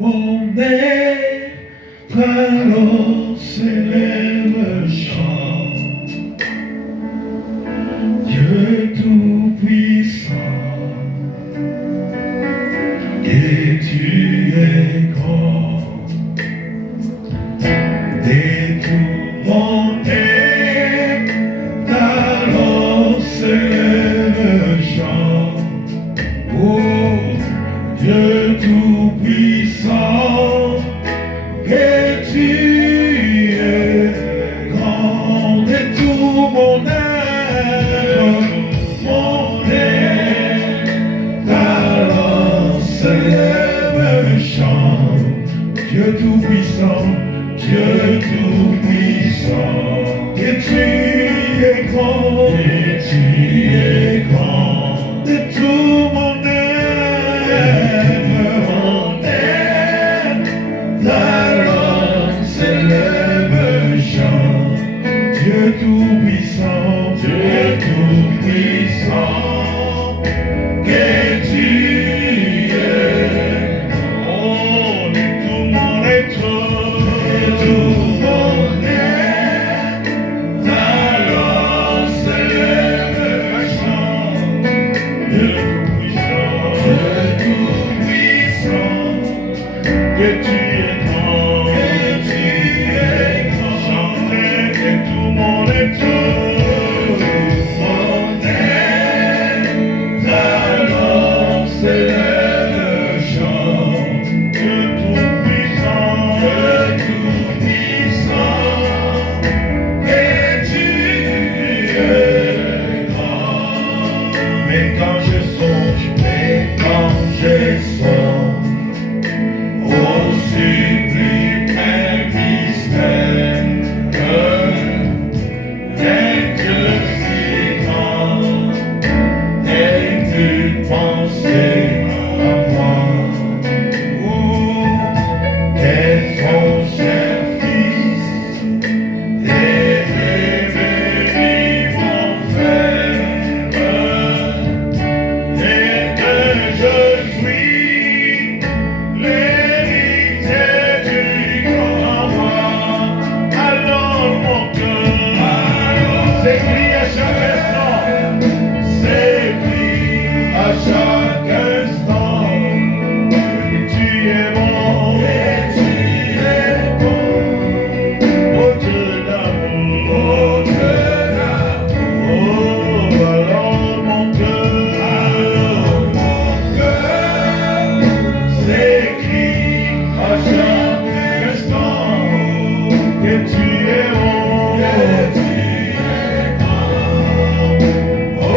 mon être, alors s'élève chant. Dieu tout-puissant, et tu es grand. Et tout mon être, alors s'élève chant. Oh, Dieu tout-puissant, que tu es grand. Et tout mon être, alors s'élève chant. Dieu tout-puissant, Dieu tout-puissant, que tu es grand, et tu es grand. De tout mon être, alors s'élève chant. Dieu tout-puissant, Dieu tout-puissant, que tu es. Oh, de tout mon être, de tout mon être, alors s'élève chant. Dieu tout-puissant, que tu es grand, que tu es grand. Chantez que tout mon être, alors s'élève chant. Dieu tout-puissant, que tu es grand. Mais quand je songe au sublime mystère, et que si grand, et que penser à moi, tes son cher fils, et devenu mon frère, et que je suis l'héritier du grand roi. Alors mon cœur s'écrie à chaque instant, s'écrie à chaque instant, et tu es bon, oh Dieu d'amour, oh alors mon cœur s'écrie à chaque instant, que tu es bon, oh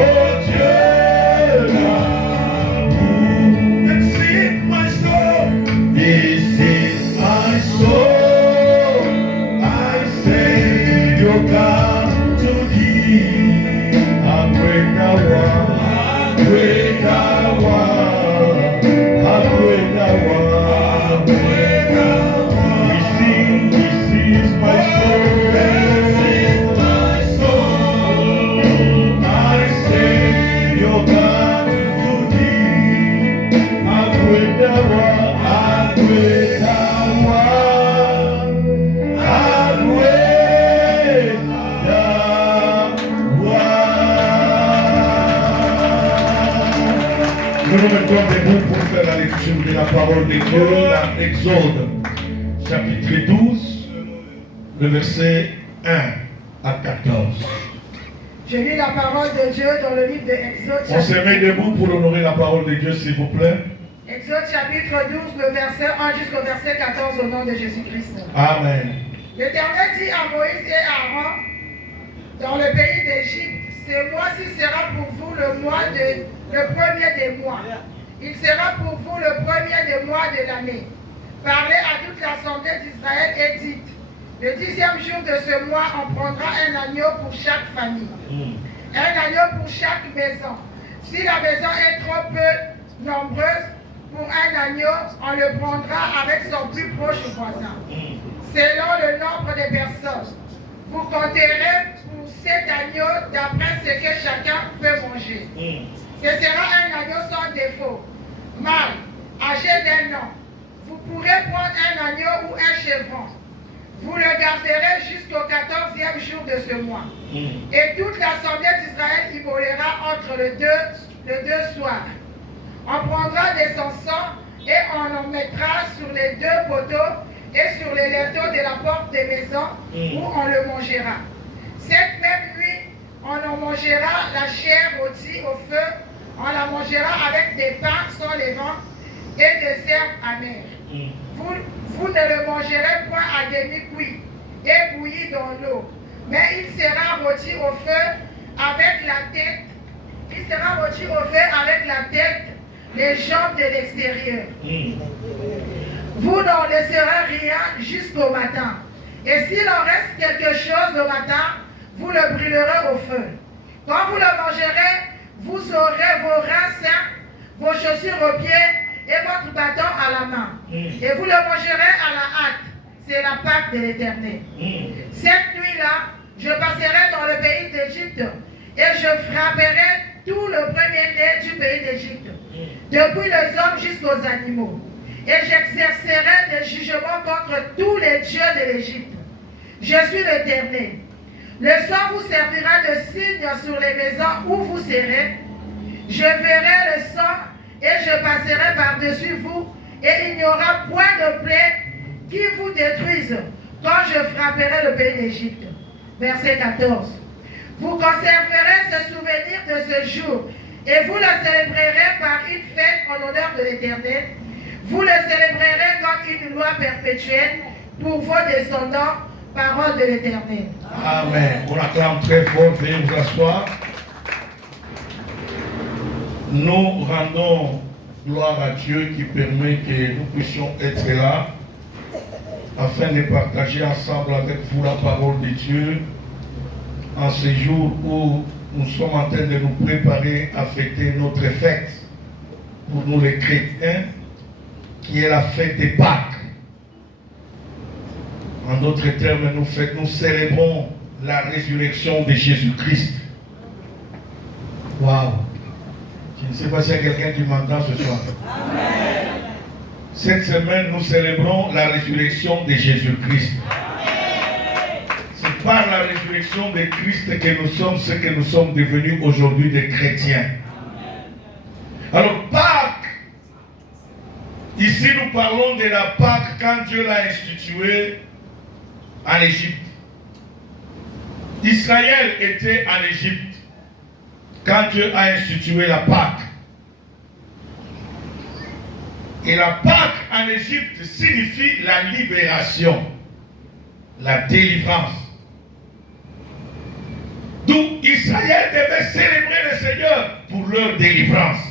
Dieu d'amour. This is my soul, I say your God to thee. I break the wall, I break the wall, I break the wall, I break the wall. We sing, this is my soul, this is my soul. I say your God to thee. I break the wall, I break the wall, I break the wall. Nous nous mettons debout pour faire la lecture de la parole de Dieu dans Exode, chapitre 12, le verset 1 à 14. Je lis la parole de Dieu dans le livre de Exode, On se met debout pour honorer la parole de Dieu, s'il vous plaît. Exode chapitre 12, le verset 1 jusqu'au verset 14 au nom de Jésus-Christ. Amen. L'Éternel dit à Moïse et à Aaron, dans le pays d'Égypte, ce mois-ci sera pour vous le premier des mois. Il sera pour vous le premier des mois de l'année. Parlez à toute l'assemblée d'Israël et dites, le 10e jour de ce mois, on prendra un agneau pour chaque famille. Un agneau pour chaque maison. Si la maison est trop peu nombreuse, pour un agneau, on le prendra avec son plus proche voisin. Selon le nombre de personnes, vous compterez pour cet agneau d'après ce que chacun peut manger. Ce sera un agneau sans défaut, mâle, âgé d'1 an. Vous pourrez prendre un agneau ou un chèvreau. Vous le garderez jusqu'au 14e jour de ce mois. Et toute l'assemblée d'Israël immolera entre les deux soirs. On prendra de son sang et on en mettra sur les deux poteaux et sur les linteaux de la porte des maisons où on le mangera. Cette même nuit, on en mangera la chair rôtie au feu. On la mangera avec des pains sans levain et des herbes amères. Vous ne le mangerez point à demi-cuit et bouilli dans l'eau, mais il sera rôti au feu avec la tête. Il sera rôti au feu avec la tête, les jambes de l'extérieur. Vous n'en laisserez rien jusqu'au matin. Et s'il en reste quelque chose le matin, vous le brûlerez au feu. Quand vous le mangerez, vous aurez vos reins sains, vos chaussures aux pieds et votre bâton à la main. Et vous le mangerez à la hâte. C'est la Pâque de l'Éternel. Cette nuit-là, je passerai dans le pays d'Égypte et je frapperai tout le premier-né du pays d'Égypte, depuis les hommes jusqu'aux animaux. Et j'exercerai des jugements contre tous les dieux de l'Égypte. Je suis l'Éternel. Le sang vous servira de signe sur les maisons où vous serez. Je verrai le sang et je passerai par-dessus vous, et il n'y aura point de plaie qui vous détruise quand je frapperai le pays d'Égypte. Verset 14. Vous conserverez ce souvenir de ce jour, et vous le célébrerez par une fête en l'honneur de l'Éternel. Vous le célébrerez comme une loi perpétuelle pour vos descendants, parole de l'Éternel. Amen. On acclame très fort. Veuillez vous asseoir. Nous rendons gloire à Dieu qui permet que nous puissions être là afin de partager ensemble avec vous la parole de Dieu en ce jour où nous sommes en train de nous préparer à fêter notre fête pour nous les chrétiens, qui est la fête des Pâques. En d'autres termes, nous célébrons la résurrection de Jésus-Christ. Waouh! Je ne sais pas s'il y a quelqu'un qui m'entend ce soir. Amen. Cette semaine, nous célébrons la résurrection de Jésus-Christ. C'est par la résurrection de Christ que nous sommes ce que nous sommes devenus aujourd'hui des chrétiens. Alors, Pâques, ici nous parlons de la Pâques quand Dieu l'a instituée en Égypte. Israël était en Égypte quand Dieu a institué la Pâque. Et la Pâque en Égypte signifie la libération, la délivrance. D'où Israël devait célébrer le Seigneur pour leur délivrance.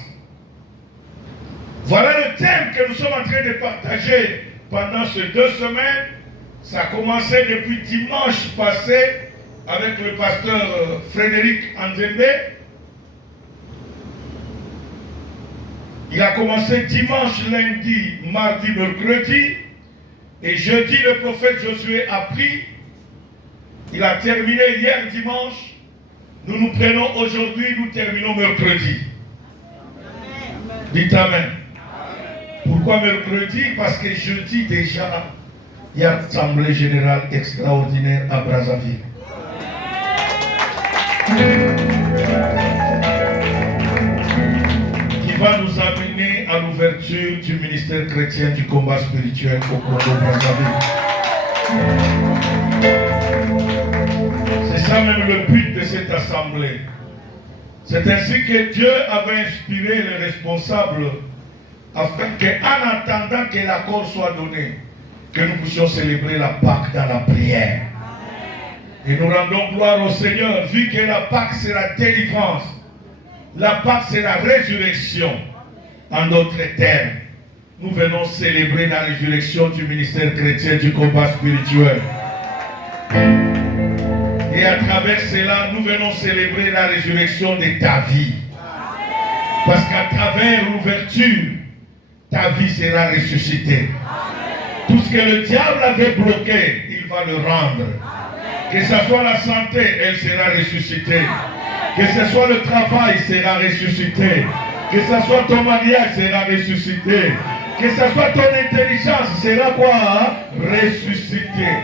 Voilà le thème que nous sommes en train de partager pendant ces 2 semaines. Ça a commencé depuis dimanche passé avec le pasteur Frédéric Anzembe. Il a commencé dimanche, lundi, mardi, mercredi. Et jeudi, le prophète Josué a pris. Il a terminé hier dimanche. Nous nous prenons aujourd'hui, nous terminons mercredi. Dites Amen. Pourquoi mercredi? Parce que jeudi déjà, il y a une assemblée générale extraordinaire à Brazzaville. Qui va nous amener à l'ouverture du ministère chrétien du combat spirituel au Congo-Brazzaville. C'est ça même le but de cette assemblée. C'est ainsi que Dieu avait inspiré les responsables afin qu'en attendant que l'accord soit donné, que nous puissions célébrer la Pâque dans la prière. Et nous rendons gloire au Seigneur, vu que la Pâque c'est la délivrance. La Pâque c'est la résurrection. En d'autres termes, nous venons célébrer la résurrection du ministère chrétien du combat spirituel. Et à travers cela, nous venons célébrer la résurrection de ta vie. Parce qu'à travers l'ouverture, ta vie sera ressuscitée. Tout ce que le diable avait bloqué, il va le rendre. Que ce soit la santé, elle sera ressuscitée. Que ce soit le travail, sera ressuscité. Que ce soit ton mariage, sera ressuscité. Que ce soit ton intelligence sera quoi? Ressuscitée.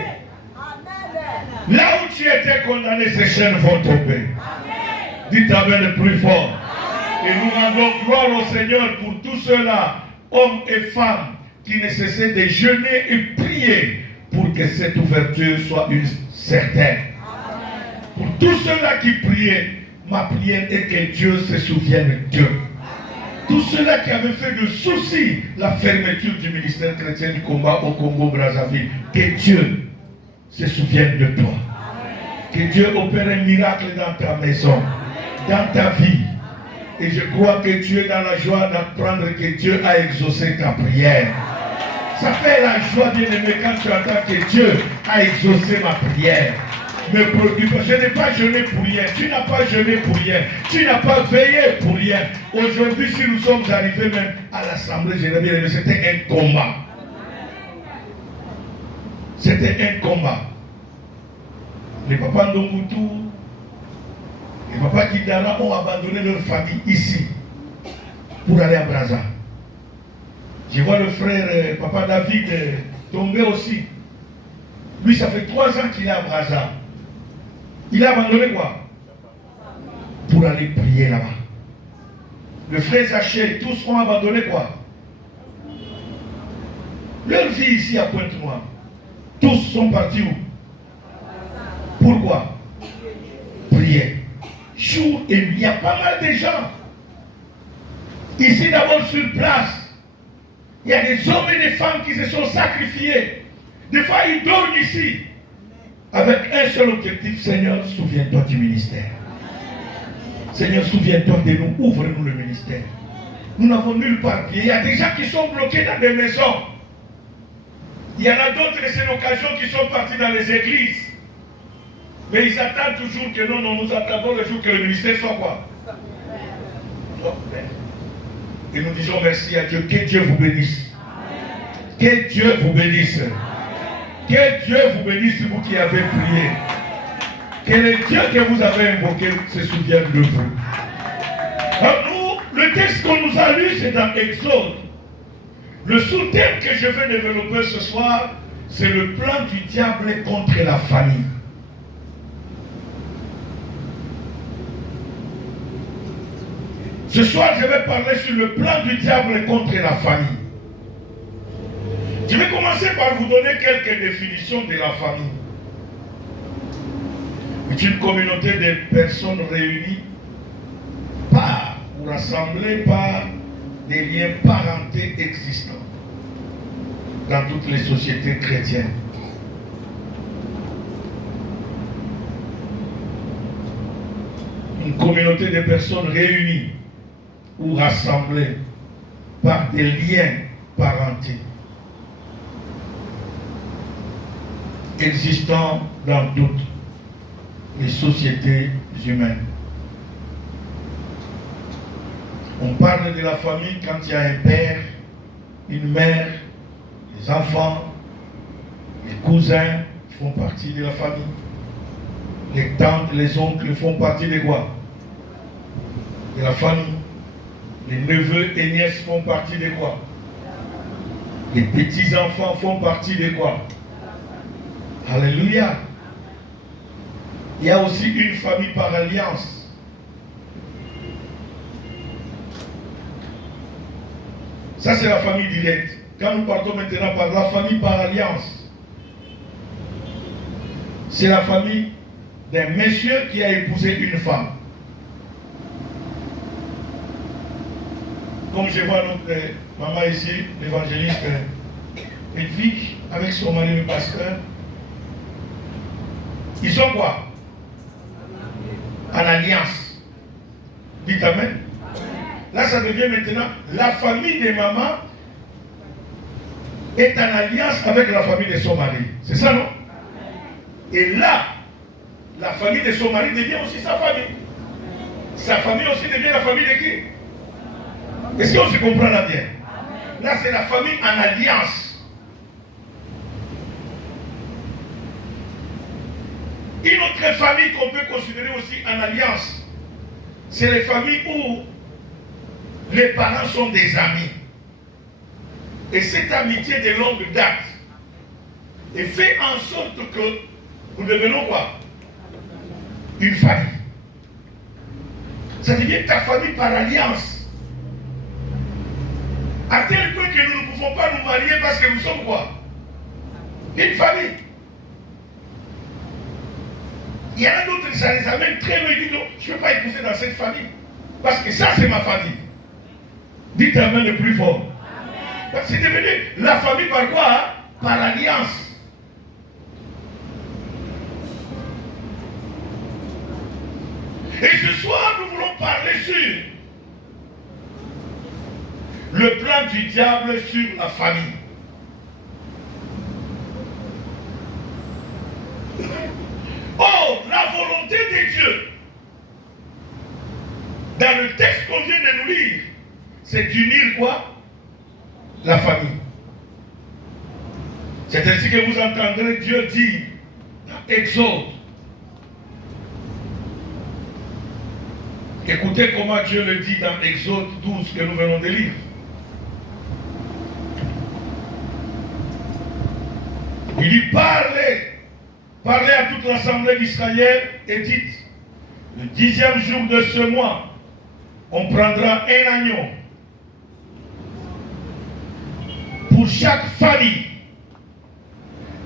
Là où tu étais condamné, ces chaînes vont tomber. Dites Amen le plus fort. Et nous rendons gloire au Seigneur pour tous ceux-là, hommes et femmes, qui ne cessaient de jeûner et prier pour que cette ouverture soit une certaine. Pour tous ceux-là qui priaient, ma prière est que Dieu se souvienne d'eux. Tous ceux-là qui avaient fait de soucis la fermeture du ministère chrétien du combat au Congo-Brazzaville, que Dieu se souvienne de toi. Que Dieu opère un miracle dans ta maison, dans ta vie. Et je crois que tu es dans la joie d'apprendre que Dieu a exaucé ta prière. Ça fait la joie, bien-aimé, quand tu entends que Dieu a exaucé ma prière. Me préoccupe, je n'ai pas jeûné pour rien. Tu n'as pas jeûné pour rien. Tu n'as pas veillé pour rien. Aujourd'hui, si nous sommes arrivés même à l'Assemblée générale, c'était un combat. C'était un combat. Les papas Ndongutu, les papas Kidara ont abandonné leur famille ici pour aller à Brazza. Je vois le frère, papa David, tomber aussi. Lui, ça fait 3 ans qu'il est à Brazza. Il a abandonné quoi? Pour aller prier là-bas. Le frère Zaché, tous ont abandonné quoi? Leur vie ici à Pointe-Noire. Tous sont partis où? Pourquoi? Prier. Jour et nuit. Il y a pas mal de gens. Ici d'abord sur place. Il y a des hommes et des femmes qui se sont sacrifiés. Des fois ils dorment ici. Avec un seul objectif, Seigneur, souviens-toi du ministère. Seigneur, souviens-toi de nous, ouvre-nous le ministère. Nous n'avons nulle part pied. Il y a des gens qui sont bloqués dans des maisons. Il y en a d'autres, et c'est l'occasion, qui sont partis dans les églises. Mais ils attendent toujours que non, nous attendons le jour que le ministère soit quoi? Et nous disons merci à Dieu. Que Dieu vous bénisse. Que Dieu vous bénisse. Que Dieu vous bénisse, vous qui avez prié. Que le Dieu que vous avez invoqué se souvienne de vous. Alors nous, le texte qu'on nous a lu, c'est dans Exode. Le sous-thème que je vais développer ce soir, c'est le plan du diable contre la famille. Ce soir, je vais parler sur le plan du diable contre la famille. Je vais commencer par vous donner quelques définitions de la famille. C'est une communauté de personnes réunies par ou rassemblées par des liens parentés existants dans toutes les sociétés chrétiennes. Une communauté de personnes réunies ou rassemblées par des liens parentés existant dans toutes les sociétés humaines. On parle de la famille quand il y a un père, une mère, les enfants, les cousins font partie de la famille. Les tantes, les oncles font partie de quoi? De la famille. Les neveux et nièces font partie de quoi? Les petits-enfants font partie de quoi? Alléluia. Il y a aussi une famille par alliance. Ça, c'est la famille directe. Quand nous partons maintenant par la famille par alliance, c'est la famille d'un monsieur qui a épousé une femme. Comme je vois notre maman ici, l'évangéliste Edwige, avec son mari le pasteur, ils sont quoi? En alliance. Dites Amen. Là, ça devient maintenant la famille des mamans est en alliance avec la famille de son mari. C'est ça, non? Et là, la famille de son mari devient aussi sa famille. Sa famille aussi devient la famille de qui? Est-ce qu'on se comprend là bien? Là, c'est la famille en alliance. Une autre famille qu'on peut considérer aussi en alliance, c'est les familles où les parents sont des amis. Et cette amitié de longue date et fait en sorte que nous devenons quoi? Une famille. Ça devient ta famille par alliance. À tel point que nous ne pouvons pas nous marier parce que nous sommes quoi? Une famille. Il y en a d'autres qui ça les amène très loin. Ils disent non, je ne peux pas épouser dans cette famille. Parce que ça, c'est ma famille. Dites Amen le plus fort. Parce que c'est devenu la famille par quoi? Hein? Par alliance. Et ce soir, nous voulons parler sur le plan du diable sur la famille. Or, la volonté de Dieu, dans le texte qu'on vient de nous lire, c'est d'unir quoi? La famille. C'est ainsi que vous entendrez Dieu dire dans Exode. Écoutez comment Dieu le dit dans Exode 12 que nous venons de lire. Il dit parlez à toute l'assemblée d'Israël et dites, le 10e jour de ce mois, on prendra un agneau pour chaque famille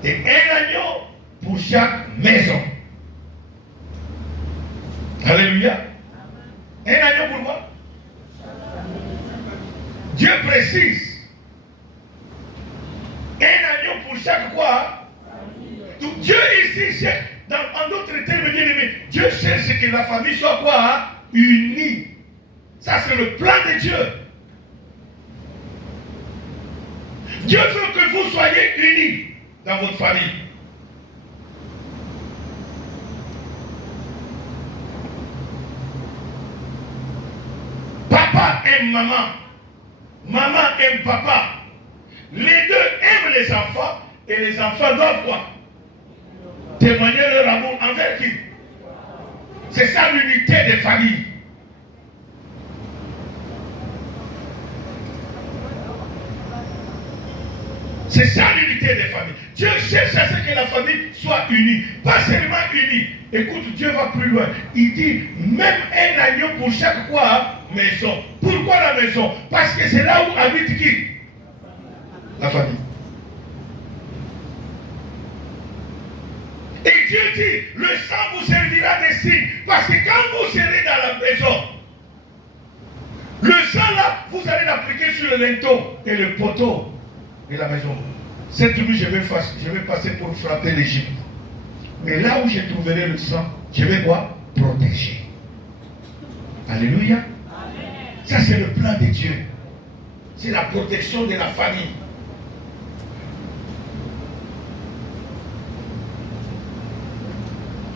et un agneau pour chaque maison. Alléluia. Un agneau pour moi. Dieu précise. Un agneau pour chaque quoi? Donc Dieu ici, en d'autres termes, bien aimé, Dieu cherche que la famille soit quoi? Unie. Ça c'est le plan de Dieu. Dieu veut que vous soyez unis dans votre famille. Papa aime maman. Maman aime papa. Les deux aiment les enfants et les enfants doivent quoi? Témoigner leur amour envers qui? C'est ça l'unité des familles. C'est ça l'unité des familles. Dieu cherche à ce que la famille soit unie. Pas seulement unie. Écoute, Dieu va plus loin. Il dit même un agneau pour chaque quoi? Maison. Pourquoi la maison? Parce que c'est là où habite qui? La famille. Et Dieu dit, le sang vous servira de signe. Parce que quand vous serez dans la maison, le sang là, vous allez l'appliquer sur le linteau et le poteau de la maison. Cette nuit, je vais passer pour frapper l'Égypte. Mais là où je trouverai le sang, je vais quoi? Protéger. Alléluia. Amen. Ça, c'est le plan de Dieu. C'est la protection de la famille.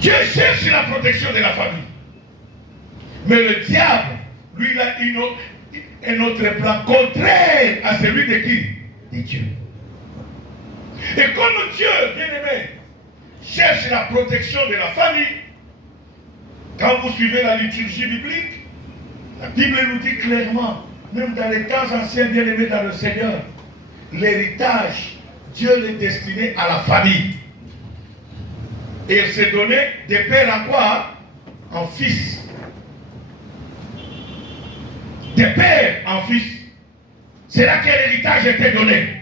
Dieu cherche la protection de la famille. Mais le diable, lui, il a un autre plan contraire à celui de qui? De Dieu. Et comme Dieu, bien-aimé, cherche la protection de la famille, quand vous suivez la liturgie biblique, la Bible nous dit clairement, même dans les temps anciens, bien-aimés dans le Seigneur, l'héritage, Dieu l'a destiné à la famille. Et il s'est donné des pères en quoi? En fils. Des pères en fils. C'est là que l'héritage était donné.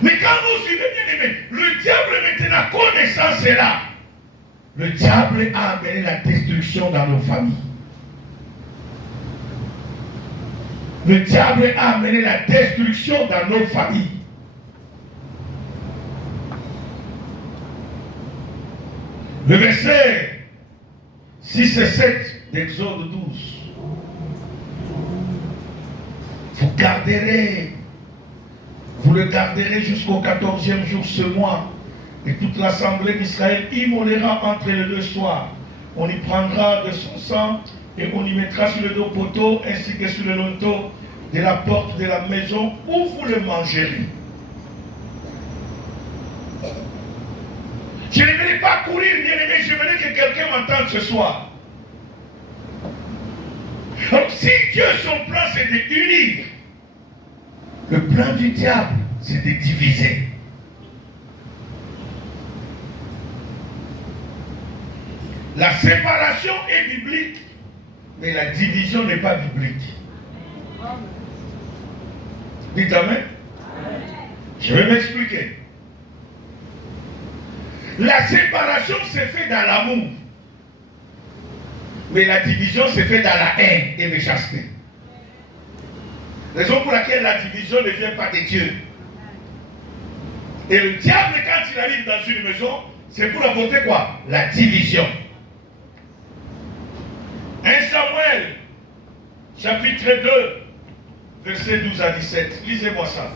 Mais quand vous suivez bien aimé, le diable maintenant connaissant cela, le diable a amené la destruction dans nos familles. Le diable a amené la destruction dans nos familles. Le verset 6 et 7 d'Exode 12. Vous le garderez jusqu'au 14e jour ce mois. Et toute l'assemblée d'Israël immolera entre les deux soirs. On y prendra de son sang et on y mettra sur le dos poteau ainsi que sur le linteau de la porte de la maison où vous le mangerez. Je ne vais pas courir, bien aimé, je voudrais que quelqu'un m'entende ce soir. Donc si Dieu, son plan, c'est de unir, le plan du diable, c'est de diviser. La séparation est biblique, mais la division n'est pas biblique. Dites amen. Je vais m'expliquer. La séparation se fait dans l'amour, mais la division se fait dans la haine et méchanceté. Raison pour laquelle la division ne vient pas de Dieu. Et le diable, quand il arrive dans une maison, c'est pour apporter quoi? La division. 1 Samuel, chapitre 2, versets 12 à 17. Lisez-moi ça.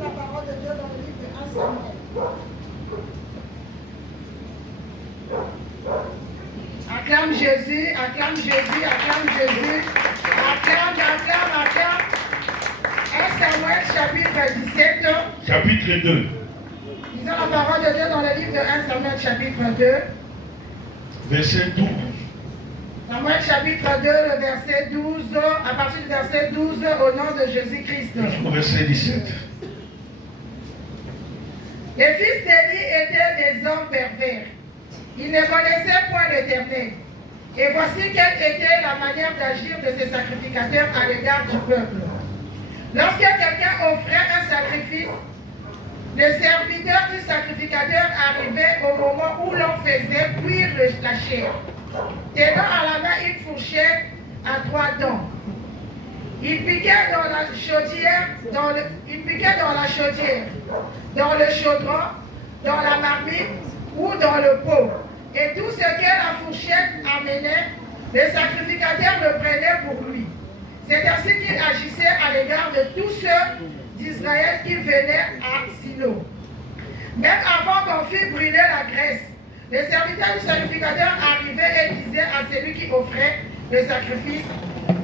La parole de Dieu dans le livre de 1 Samuel. Acclame Jésus, acclame Jésus, acclame Jésus. Acclame, acclame, acclame. 1 Samuel chapitre 17. Chapitre 2. Lisons la parole de Dieu dans le livre de 1 Samuel chapitre 2. Verset 12. Samuel chapitre 2, le verset 12, à partir du verset 12, au nom de Jésus-Christ. Jusqu'au verset 17. Les fils d'Élie étaient des hommes pervers. Ils ne connaissaient point l'Éternel. Et voici quelle était la manière d'agir de ces sacrificateurs à l'égard du peuple. Lorsque quelqu'un offrait un sacrifice, le serviteur du sacrificateur arrivait au moment où l'on faisait cuire la chair, tenant à la main une fourchette à 3 dents. Il piquait dans la chaudière, dans le chaudron, dans la marmite ou dans le pot. Et tout ce que la fourchette amenait, le sacrificateur le prenait pour lui. C'est ainsi qu'il agissait à l'égard de tous ceux d'Israël qui venaient à Silo. Même avant qu'on fît brûler la graisse, le serviteur du sacrificateur arrivait et disait à celui qui offrait le sacrifice: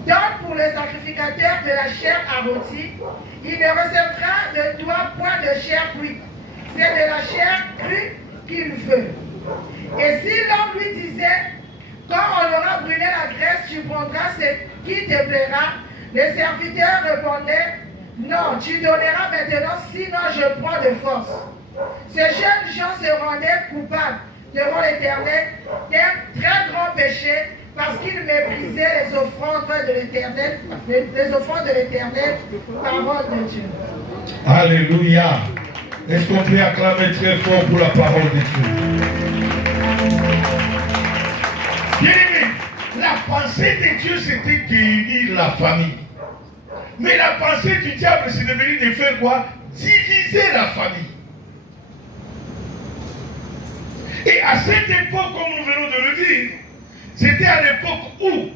donne pour le sacrificateur de la chair à rôti, il ne recevra de toi point de chair cuite. C'est de la chair crue qu'il veut. Et si l'homme lui disait: quand on aura brûlé la graisse, tu prendras ce qui te plaira, le serviteur répondait: non, tu donneras maintenant, sinon je prends de force. Ces jeunes gens se rendaient coupables devant l'Éternel d'un très grand péché, parce qu'ils méprisaient les offrandes de l'Éternel, parole de Dieu. Alléluia. Est-ce qu'on peut acclamer très fort pour la parole de Dieu? Bien aimé, la pensée de Dieu, c'était d'unir la famille. Mais la pensée du diable, c'est devenu de faire quoi? Diviser la famille. Et à cette époque, comme nous venons de le dire, c'était à l'époque où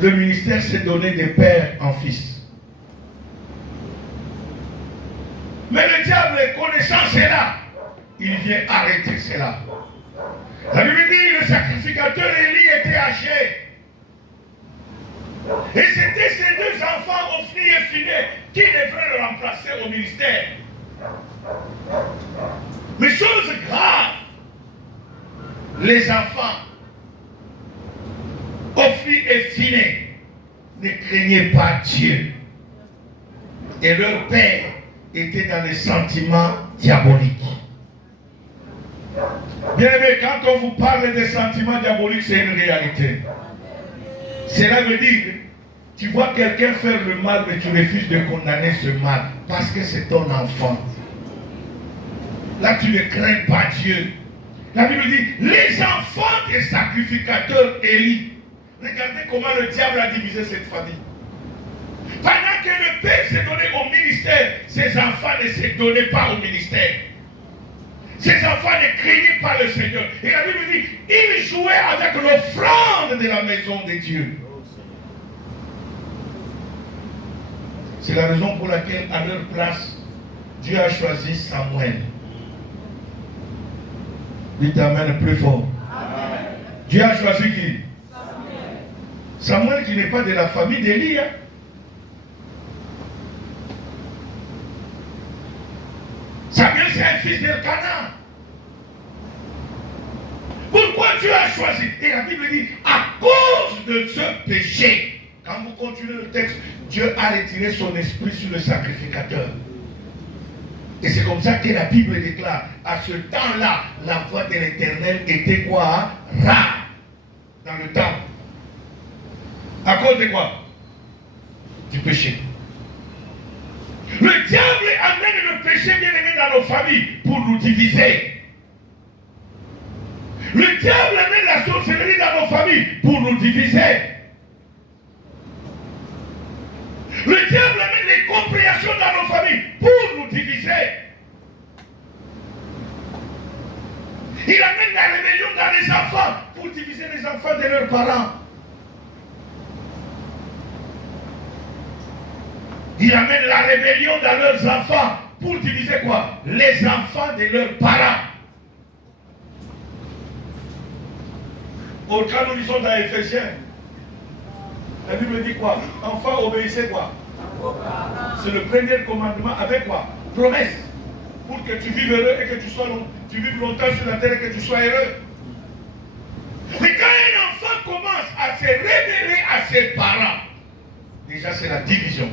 le ministère s'est donné de père en fils. Mais le diable, connaissant cela, il vient arrêter cela. La Bible dit, le sacrificateur Élie était âgé. Et c'était ces deux enfants, Ophni et Phiné, qui devraient le remplacer au ministère. Mais chose grave, les enfants, Ophni et Phiné, ne craignaient pas Dieu. Et leur père était dans les sentiments diaboliques. Bien aimé, quand on vous parle des sentiments diaboliques, c'est une réalité. Cela veut dire, tu vois quelqu'un faire le mal, mais tu refuses de condamner ce mal, parce que c'est ton enfant. Là, tu ne crains pas Dieu. La Bible dit, les enfants des sacrificateurs Élie. Regardez comment le diable a divisé cette famille. Pendant que le père s'est donné au ministère, ses enfants ne se donnaient pas au ministère. Ses enfants ne craignaient pas le Seigneur. Et la Bible dit, ils jouaient avec l'offrande de la maison de Dieu. C'est la raison pour laquelle, à leur place, Dieu a choisi Samuel. Dites Amen plus fort. Amen. Dieu a choisi qui? Samuel qui n'est pas de la famille d'Élie. Hein. Samuel, c'est un fils d'Elkana. Pourquoi Dieu a choisi? Et la Bible dit, à cause de ce péché, quand vous continuez le texte, Dieu a retiré son esprit sur le sacrificateur. Et c'est comme ça que la Bible déclare, à ce temps-là, la voix de l'Éternel était quoi? Rare dans le temple. À cause de quoi? Du péché. Le diable amène le péché bien aimé dans nos familles pour nous diviser. Le diable amène la sorcellerie dans nos familles pour nous diviser. Le diable amène les compréhensions dans nos familles pour nous diviser. Il amène la rébellion dans les enfants pour diviser les enfants de leurs parents. Il amène la rébellion dans leurs enfants pour diviser quoi? Les enfants de leurs parents. Quand nous lisons dans Éphésiens, la Bible dit quoi? Enfants, obéissez quoi? C'est le premier commandement avec quoi? Promesse. Pour que tu vives heureux et que tu vives longtemps sur la terre et que tu sois heureux. Mais quand un enfant commence à se révéler à ses parents, déjà c'est la division.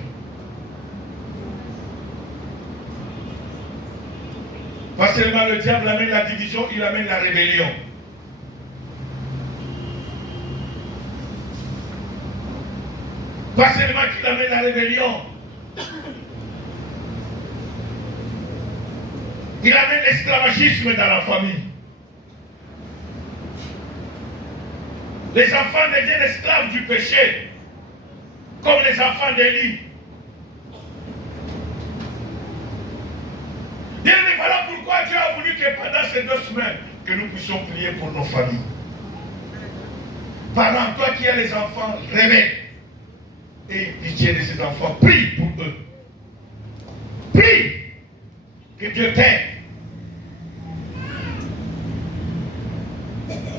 Pas seulement le diable amène la division, il amène la rébellion. Pas seulement qu'il amène la rébellion, il amène l'esclavagisme dans la famille. Les enfants deviennent esclaves du péché, comme les enfants d'Élie. Bien, mais voilà pourquoi Dieu a voulu que pendant ces 2 semaines, que nous puissions prier pour nos familles. Parents, toi qui as les enfants, réveille. Et pitié de ces enfants, prie pour eux. Prie que Dieu t'aide.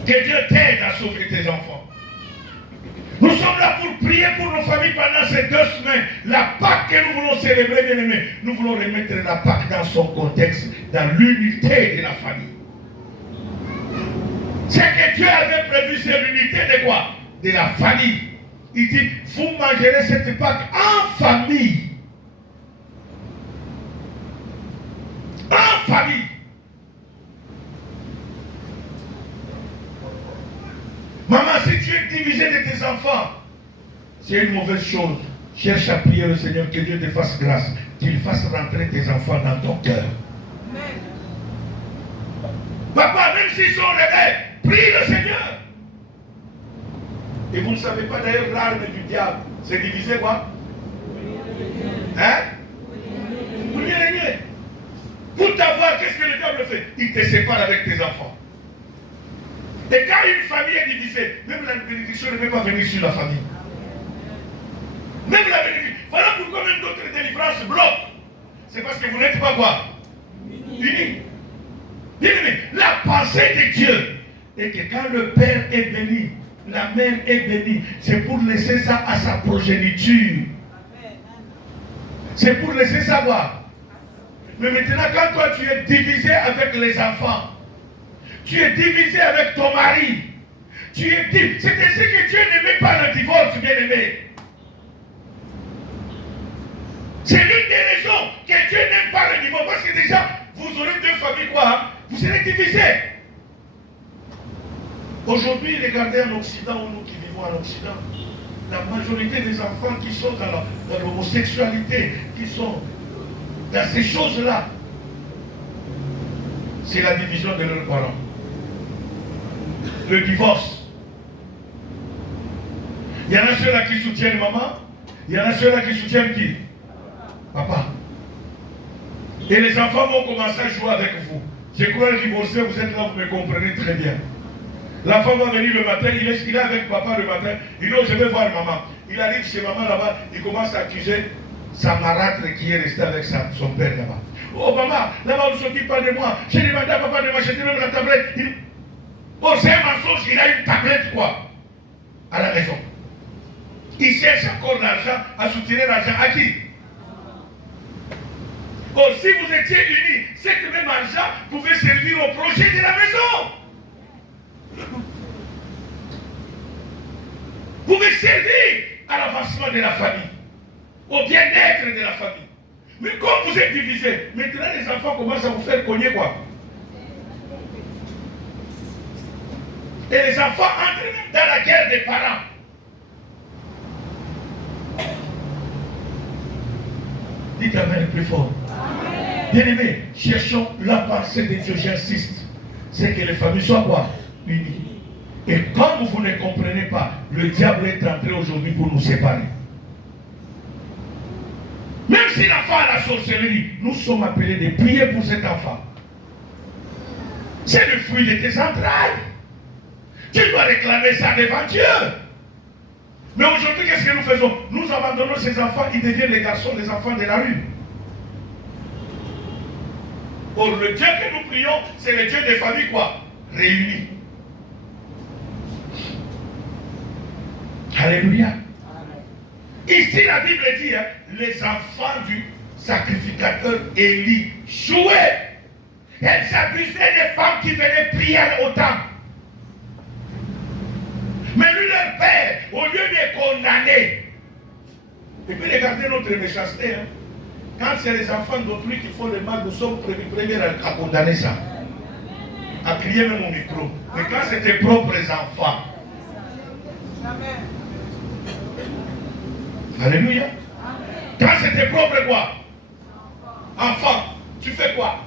Que Dieu t'aide à sauver tes enfants. Nous sommes là pour prier pour nos familles pendant ces 2 semaines. La Pâque que nous voulons célébrer, bien aimés, nous voulons remettre la Pâque dans son contexte, dans l'unité de la famille. C'est que Dieu avait prévu, c'est l'unité de quoi? De la famille. Il dit, vous mangerez cette Pâque en famille. En famille. Maman, si tu es divisé de tes enfants, c'est une mauvaise chose. Cherche à prier le Seigneur, que Dieu te fasse grâce, qu'il fasse rentrer tes enfants dans ton cœur. Amen. Papa, même s'ils sont réveillés, prie le Seigneur. Et vous ne savez pas d'ailleurs l'arme du diable, c'est diviser quoi? Hein? Pour mieux régner. Pour t'avoir, qu'est-ce que le diable fait? Il te sépare avec tes enfants. Et quand une famille est divisée, même la bénédiction ne peut pas venir sur la famille. Même la bénédiction. Voilà pourquoi même d'autres délivrances bloquent. C'est parce que vous n'êtes pas quoi? Unis. Bien aimé, la pensée de Dieu est que quand le père est béni, la mère est bénie, c'est pour laisser ça à sa progéniture. C'est pour laisser ça quoi? Mais maintenant, quand toi tu es divisé avec les enfants, tu es divisé avec ton mari. Tu es divisé. C'est ainsi que Dieu n'aimait pas le divorce, bien-aimé. C'est l'une des raisons que Dieu n'aime pas le divorce. Parce que déjà, vous aurez 2 familles quoi? Hein? Vous serez divisés. Aujourd'hui, regardez en Occident, nous qui vivons en Occident, la majorité des enfants qui sont dans l'homosexualité, qui sont dans ces choses-là, c'est la division de leurs parents. Le divorce. Il y en a ceux-là qui soutiennent maman, il y en a ceux-là qui soutiennent qui? Papa. Et les enfants vont commencer à jouer avec vous. Je crois que divorcer, vous êtes là, vous me comprenez très bien. L'enfant va venir le matin, il est avec papa le matin, il dit, oh, je vais voir maman. Il arrive chez maman là-bas, il commence à accuser sa marâtre qui est restée avec son père là-bas. Oh maman, là-bas on ne s'occupe pas de moi. J'ai demandé à papa de m'acheter même la tablette. Oh, c'est un mensonge, il a une tablette quoi à la maison. il cherche encore l'argent, à soutenir l'argent à qui? Oh, si vous étiez unis, cet même argent pouvait servir au projet de la maison. Pouvait servir à l'avancement de la famille, au bien-être de la famille. Mais comme vous êtes divisés, maintenant les enfants commencent à vous faire cogner quoi. Et les enfants entrent même dans la guerre des parents. Dites Amen plus fort. Bien-aimés, cherchons la pensée de Dieu, j'insiste. C'est que les familles soient quoi? Unies. Et comme vous ne comprenez pas, le diable est entré aujourd'hui pour nous séparer. Même si l'enfant a la sorcellerie, nous sommes appelés de prier pour cet enfant. C'est le fruit de tes entrailles. Tu dois réclamer ça devant Dieu. Mais aujourd'hui, qu'est-ce que nous faisons? Nous abandonnons ces enfants, ils deviennent les garçons, les enfants de la rue. Or, le Dieu que nous prions, c'est le Dieu des familles quoi? Réunies. Alléluia. Ici, la Bible dit, hein, les enfants du sacrificateur Élie jouaient. Elles s'abusaient des femmes qui venaient prier au temple. Mais lui, leur père, au lieu de condamner, et puis regardez notre méchanceté, hein. Quand c'est les enfants d'autrui qui font le mal, nous sommes premiers à condamner ça. À crier même au micro. Mais quand c'est tes propres enfants. Amen. Alléluia. Quand c'est tes propres quoi? Enfants, tu fais quoi?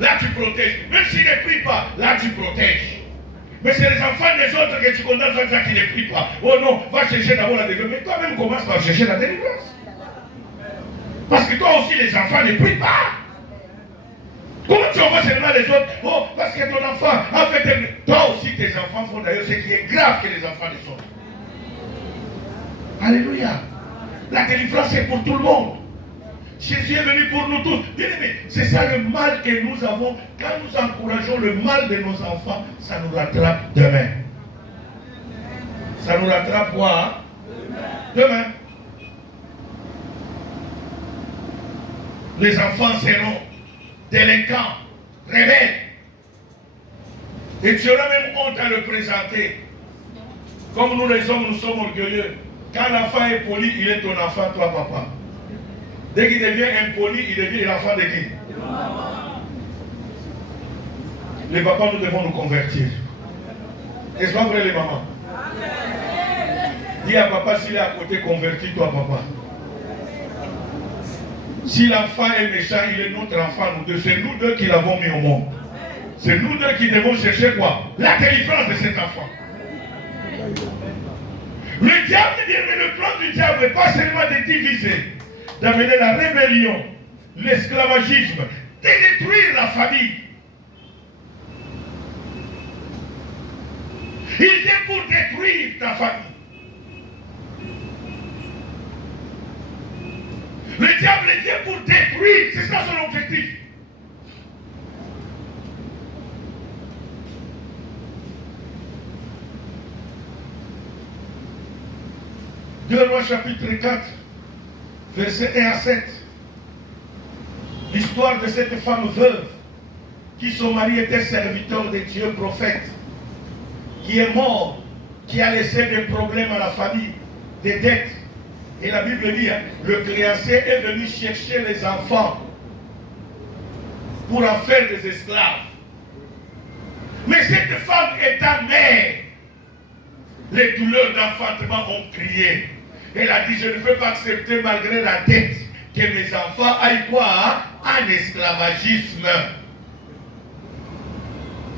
Là tu protèges. Même s'ils ne prient pas, là tu protèges. Mais c'est les enfants des autres que tu condamnes sans dire qu'ils ne prient pas. Oh non, va chercher d'abord la délivrance. Mais toi-même commence par chercher la délivrance. Parce que toi aussi les enfants ne prient pas. Comment tu envoies seulement les autres? Oh, parce que ton enfant a fait toi aussi tes enfants font d'ailleurs ce qui est grave que les enfants des autres. Alléluia. La délivrance est pour tout le monde. Jésus est venu pour nous tous. Bien aimé, c'est ça le mal que nous avons. Quand nous encourageons le mal de nos enfants, ça nous rattrape demain. Ça nous rattrape quoi? Demain. Les enfants seront délinquants, rebelles. Et tu auras même honte à le présenter. Comme nous les hommes, nous sommes orgueilleux. Quand l'enfant est poli, il est ton enfant, toi papa. Dès qu'il devient impoli, il devient l'enfant de qui? Les papas, nous devons nous convertir. Est-ce pas vrai les mamans? Dis à papa s'il est à côté, convertis-toi papa. Si l'enfant est méchant, il est notre enfant, nous deux. C'est nous deux qui l'avons mis au monde. C'est nous deux qui devons chercher quoi? La délivrance de cet enfant. Le diable dit, mais le plan du diable n'est pas seulement de diviser, d'amener la rébellion, l'esclavagisme, de détruire la famille. Il vient pour détruire ta famille. Le diable vient pour détruire, c'est ça son objectif. Deux Rois chapitre 4, verset 1 à 7. L'histoire de cette femme veuve qui son mari était serviteur de Dieu, prophète, qui est mort, qui a laissé des problèmes à la famille, des dettes. Et la Bible dit, le créancier est venu chercher les enfants pour en faire des esclaves. Mais cette femme étant mère, les douleurs d'enfantement ont crié. Elle a dit, je ne peux pas accepter malgré la dette que mes enfants aillent quoi? En esclavagisme.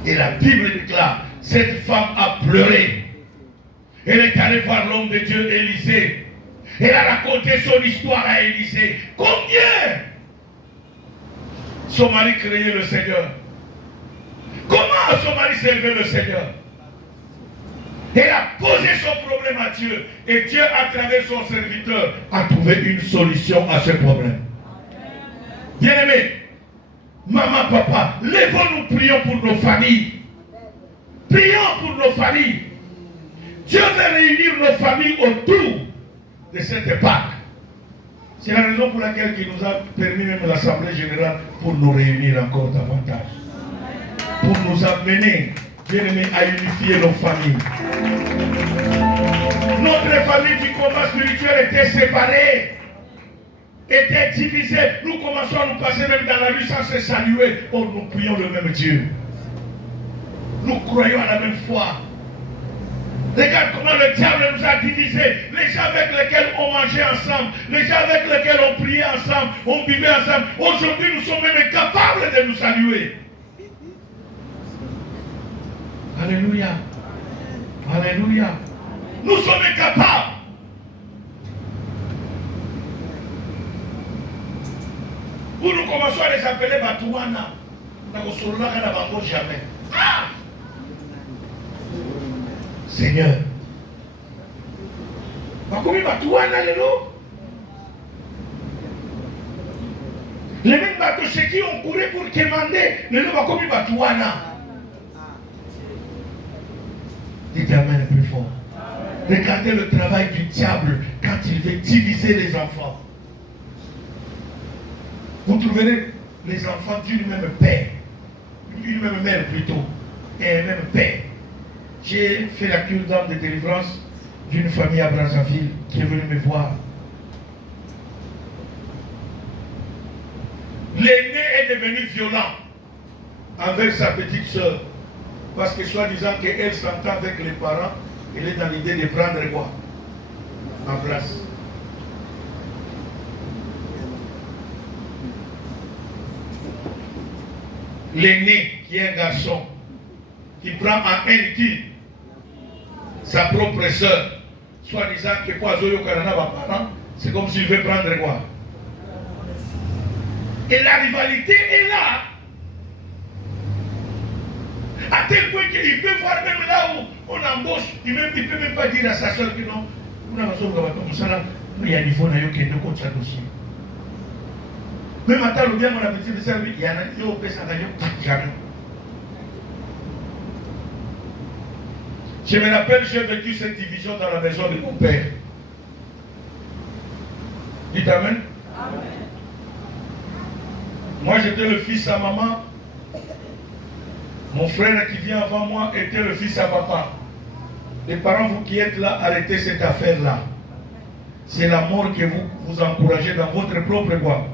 Et la Bible déclare, cette femme a pleuré. Elle est allée voir l'homme de Dieu, Élisée. Elle a raconté son histoire à Élisée. Combien son mari craignait le Seigneur? Comment son mari s'est élevé le Seigneur? Elle a posé son problème à Dieu. Et Dieu, à travers son serviteur, a trouvé une solution à ce problème. Bien-aimés, maman, papa, lèvons-nous, prions pour nos familles. Prions pour nos familles. Dieu veut réunir nos familles autour de cette Pâque. C'est la raison pour laquelle il nous a permis même l'Assemblée Générale pour nous réunir encore davantage. Pour nous amener, bien-aimés, à unifier nos familles. Notre famille du combat spirituel était séparée, était divisée. Nous commençons à nous passer même dans la rue sans se saluer. Oh, nous prions le même Dieu. Nous croyons à la même foi. Regarde comment le diable nous a divisés. Les gens avec lesquels on mangeait ensemble, les gens avec lesquels on priait ensemble, on vivait ensemble. Aujourd'hui, nous sommes même incapables de nous saluer. Alléluia. Alléluia. Nous sommes incapables. Où nous commençons à les appeler Batouana. Jamais. Ah! Seigneur. Bakomi Batouana lelo. Les mêmes bateaux chez qui on courait pour commander, lelo Bakomi Batouana. Dites Amen plus fort. Regardez le travail du diable quand il veut diviser les enfants. Vous trouverez les enfants d'une même père, une même mère plutôt, et un même père. J'ai fait la cure d'âme de délivrance d'une famille à Brazzaville qui est venue me voir. L'aîné est devenu violent envers sa petite soeur. Parce que soi-disant qu'elle s'entend avec les parents, elle est dans l'idée de prendre quoi? En place. L'aîné, qui est un garçon, qui prend en haine qui? Sa propre soeur. Soi-disant que quoi, Zoyo Kanana va parent, c'est comme s'il veut prendre quoi? Et la rivalité est là. À tel point qu'il peut voir même là où on embauche, il ne peut même pas dire à sa soeur que non, on a besoin de ça là, il y a un niveau qui est de contre ça aussi. Même à tel bien mon appétit de servir, il y en a qui ont fait ça jamais. Je me rappelle, j'ai vécu cette division dans la maison de mon père. Dites Amen. Amen. Moi j'étais le fils à maman. Mon frère qui vient avant moi était le fils à papa. Les parents, vous qui êtes là, arrêtez cette affaire-là. C'est la mort que vous encouragez dans votre propre quoi.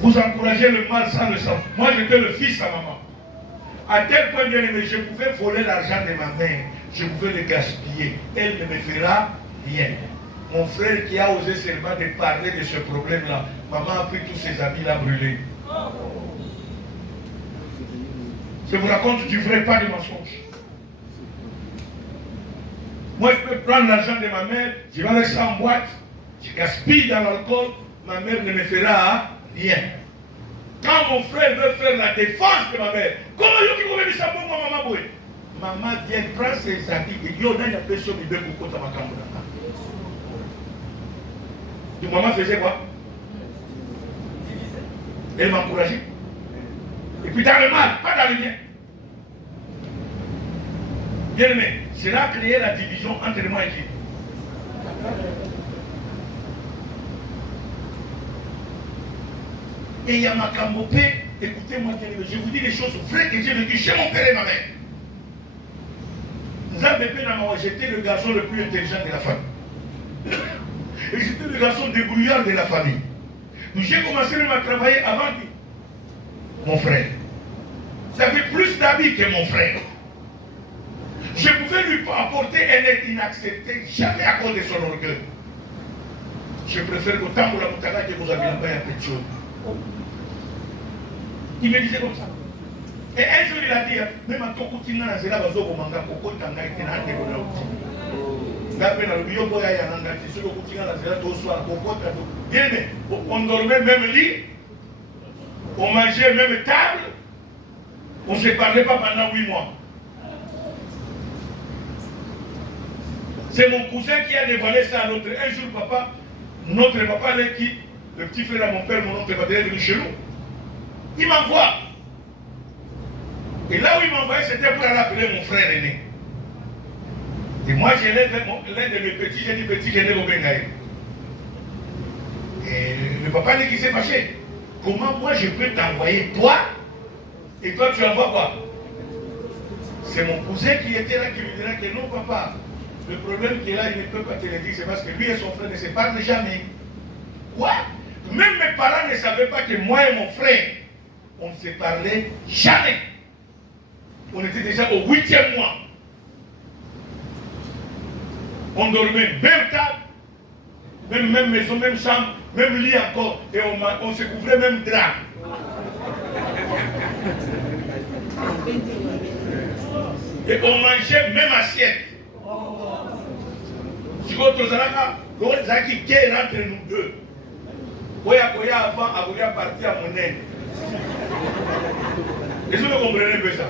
Vous encouragez le mal sans le sang. Moi j'étais le fils à maman. À tel point, bien aimé, je pouvais voler l'argent de ma mère. Je pouvais le gaspiller. Elle ne me fera rien. Mon frère qui a osé seulement de parler de ce problème-là, maman a pris tous ses amis, l'a brûlé. Je vous raconte du vrai, pas de mensonge. Moi, je peux prendre l'argent de ma mère, je vais avec ça en boîte, je gaspille dans l'alcool, ma mère ne me fera rien. Quand mon frère veut faire la défense de ma mère, comment il peut dire ça pour moi, maman boy? Maman vient prendre ses habits et dit, on a une pression de bébé pour ma caméra. Et maman faisait quoi? Elle m'encourageait. Et puis dans le mal, pas dans le bien. Bien aimé, cela a créé la division entre moi et qui? Et il y a ma cambopée, écoutez-moi bien aimé, je vous dis les choses vraies que j'ai vécues chez mon père et ma mère. J'étais le garçon le plus intelligent de la famille. Et j'étais le garçon débrouillard de la famille. Donc j'ai commencé même à travailler avant mon frère. J'avais plus d'habits que mon frère. Je pouvais lui apporter un aide inacceptée, jamais à cause de son orgueil. Je préfère que tant que la moutaka que vous avez là-bas un peu de choses. Il me disait comme ça. Et un jour il a dit, même à Tokutina, c'est là que vous mangez Koko Tanga et Tena Tena. Là, le bio boya yananga, c'est ce que vous tirez là, c'est là tout soir, Koko Tanga. Bien, mais on dormait même lit, on mangeait même table, on ne se parlait pas pendant 8 mois. C'est mon cousin qui a dévoilé ça à notre. Un jour, papa, notre papa, le petit frère à mon père, mon oncle, est venu chez nous. Il m'envoie. Et là où il m'envoyait, c'était pour aller appeler mon frère aîné. Et moi, j'élève l'un de mes petits, j'ai dit petit qui est né au Bengaï. Et le papa dit qu'il s'est fâché. Comment moi je peux t'envoyer toi et toi tu envoies quoi? C'est mon cousin qui était là qui lui dira que non papa, le problème qui est là, il ne peut pas te le dire, c'est parce que lui et son frère ne se parlent jamais. Quoi? Même mes parents ne savaient pas que moi et mon frère, on ne se parlait jamais. On était déjà au 8e mois. On dormait même table, même maison, même chambre, même lit encore, et on se couvrait même drap. Et on mangeait même assiette. Si vous avez qui est entre nous deux, Oya avant, Aboya parti à mon aide. Est-ce que vous comprenez un peu ça?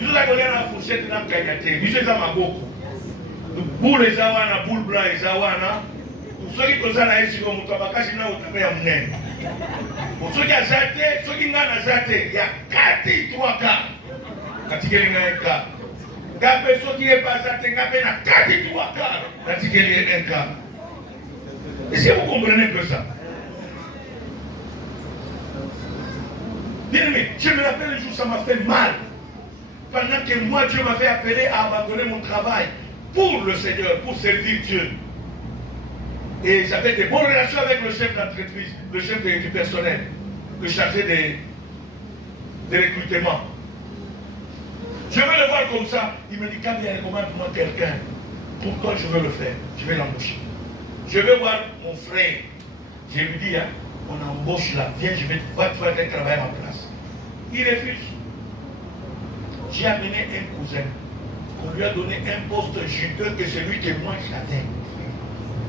Nous avons la fourchette dans le Kanyate, nous sommes à beaucoup. Boule les awana, boule blanc les awana. Pour ceux qui ont ici comme Tabakashi na utame ya mnene. Pour ceux qui ont zaté, ceux qui n'ont zaté, il y a 4 cas. Katikeli na eka. Gape ceux qui n'est pas zaté, gape na 4 cas. Katikeli na eka. Est-ce que vous comprenez que ça? Bien aimé, je me rappelle le jour ça m'a fait mal. Pendant que moi Dieu m'avait appelé à abandonner mon travail pour le Seigneur, pour servir Dieu. Et j'avais des bonnes relations avec le chef d'entreprise, le chef du personnel, le chargé des recrutements. Je veux le voir comme ça. Il me dit, quand il recommande-moi quelqu'un, pour toi je veux le faire, je vais l'embaucher. Je veux voir mon frère. Je lui dis, hein, on embauche là, viens, je vais voir, tu vas faire travailler à ma place. Il refuse. J'ai amené un cousin. On lui a donné un poste juteux que celui que moi j'avais.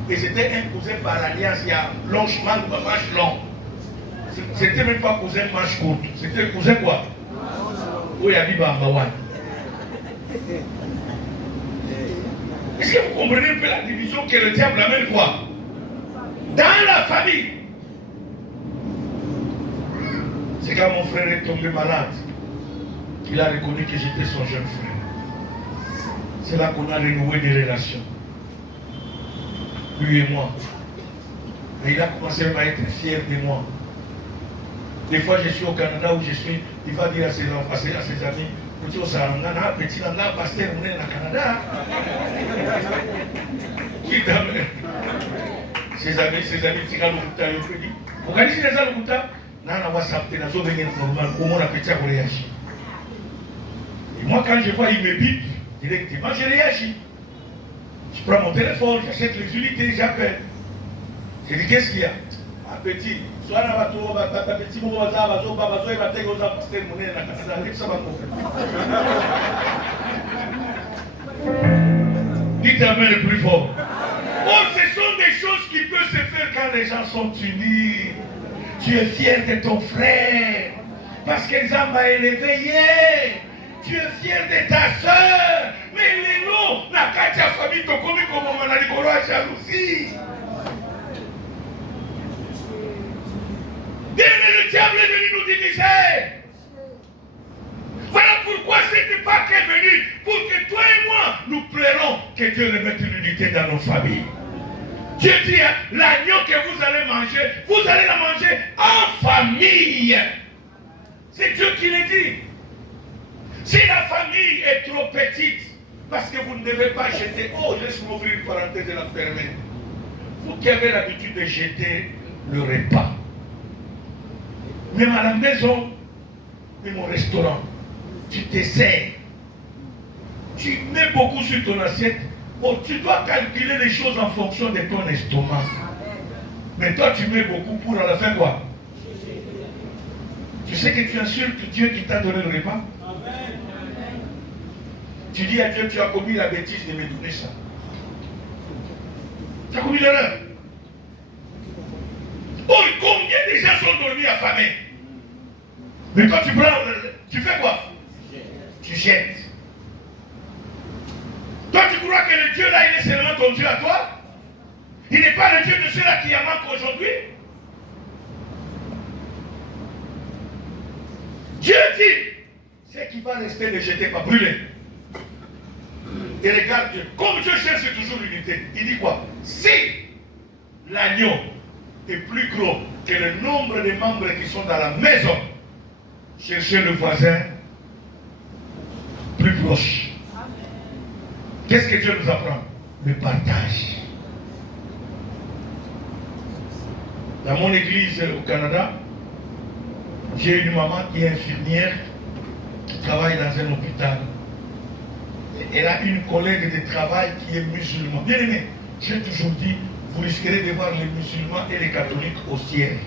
Et c'était un cousin par alliance, il y a longuement, marche long. C'était même pas cousin marche courte. C'était un cousin quoi? Oui, il y a dit Bambawan. Est-ce que vous comprenez un peu la division que le diable amène quoi? Dans la famille. C'est quand mon frère est tombé malade, il a reconnu que j'étais son jeune frère. C'est là qu'on a renoué des relations. Lui et moi. Et il a commencé à être fier de moi. Des fois, je suis au Canada où je suis, il va dire à ses enfants, à ses amis, petit Osarangana, petit Langa, pasteur, on est au Canada. Qui t'amène? Ses amis, Tika Lokuta, il peut dire. Vous connaissez les Lokuta? Nana WhatsApp, tu n'as pas venir normal, comment on a petit à réagir. Et moi, quand je vois, il me bip, directement, je réagis. Je prends mon téléphone, j'achète les unités, j'appelle. Je dis, qu'est-ce qu'il y a? Un petit, soit là, petit, dites Amen le plus fort. Oh, ce sont des choses qui peuvent se faire quand les gens sont unis. Tu es fier de ton frère parce qu'ils ont élevé. Tu es fier de ta soeur. Mais les noms, la katia famille, tu connais comment on a dit qu'on a jalousie. Le diable est venu nous diviser. Voilà pourquoi cette Pâques est venue, pour que toi et moi, nous pleurons que Dieu remette l'unité dans nos familles. Dieu dit, hein, l'agneau que vous allez la manger en famille. C'est Dieu qui le dit. Si la famille est trop petite, parce que vous ne devez pas jeter, oh, laisse-moi ouvrir une parenthèse et la fermer. Vous qui avez l'habitude de jeter le repas, même à la maison, même au restaurant, tu t'essayes. Tu mets beaucoup sur ton assiette. Oh, tu dois calculer les choses en fonction de ton estomac. Mais toi, tu mets beaucoup pour à la fin quoi? Tu sais que tu insultes Dieu qui t'a donné le repas? Tu dis à Dieu, tu as commis la bêtise de me donner ça. Tu as commis l'erreur. Oh, combien de gens sont dormis affamés? Mais quand tu prends, tu fais quoi? Tu jettes. Toi, tu crois que le Dieu là, il est seulement ton Dieu à toi? Il n'est pas le Dieu de ceux-là qui en manquent aujourd'hui? Dieu dit, ce qui va rester ne jetez pas, brûlez. Et regarde Dieu. Comme Dieu cherche toujours l'unité, il dit quoi? Si l'agneau est plus gros que le nombre de membres qui sont dans la maison, cherchez le voisin plus proche. Qu'est-ce que Dieu nous apprend? Le partage. Dans mon église au Canada, j'ai une maman qui est infirmière, qui travaille dans un hôpital. Elle a une collègue de travail qui est musulman. Bien aimé, j'ai toujours dit, vous risquerez de voir les musulmans et les catholiques au ciel.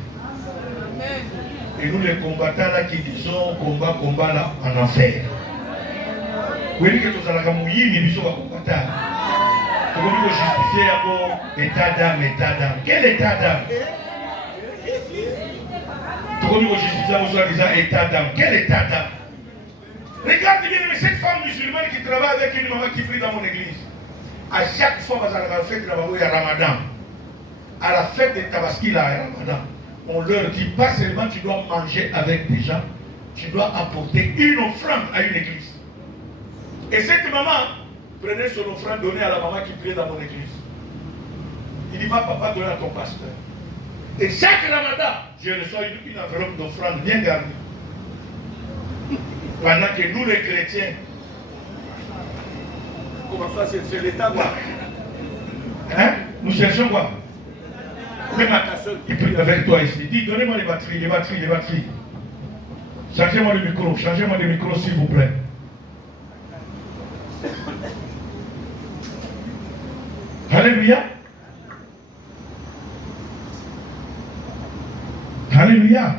Et nous les combattants là qui disons combat là en enfer. Vous voyez que tout ça là comme oui, mais nous sommes combattants. Comment vous justifier à état d'âme? Quel état d'âme? Comment vous justifier à état d'âme? Quel état d'âme? Regarde bien, mais cette femme musulmane qui travaille avec une maman qui prie dans mon église, à chaque fois à la fête de Ramadan, à la fête de Tabaski, là, Ramadan, on leur dit pas seulement tu dois manger avec des gens, tu dois apporter une offrande à une église. Et cette maman prenait son offrande donnée à la maman qui priait dans mon église. Il dit, va papa donner à ton pasteur. Et chaque Ramadan, je reçois une enveloppe d'offrande bien garnie. Pendant que nous les chrétiens, comment ça c'est l'État quoi? Hein? Nous cherchons quoi? Même à ta soeur qui prie avec toi ici. Dis, donnez-moi les batteries. Changez-moi le micro, s'il vous plaît. Alléluia. Alléluia.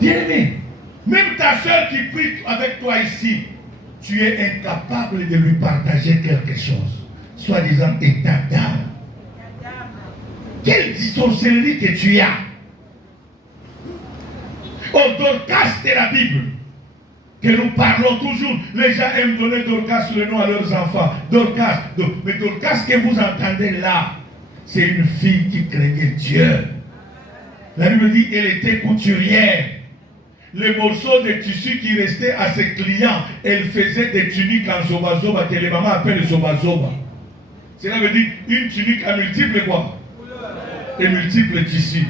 Bien-aimé, même ta soeur qui prie avec toi ici, tu es incapable de lui partager quelque chose, soi-disant état d'âme. Quelle sorcellerie que tu as. Au Dorcas de la Bible, que nous parlons toujours, les gens aiment donner Dorcas le nom à leurs enfants. Dorcas, mais Dorcas que vous entendez là, c'est une fille qui craignait Dieu. La Bible dit qu'elle était couturière. Les morceaux de tissu qui restaient à ses clients, elle faisait des tuniques en zoba-zoba, que les mamans appellent zoba-zoba. Cela veut dire une tunique à multiples quoi? Et multiples tissus.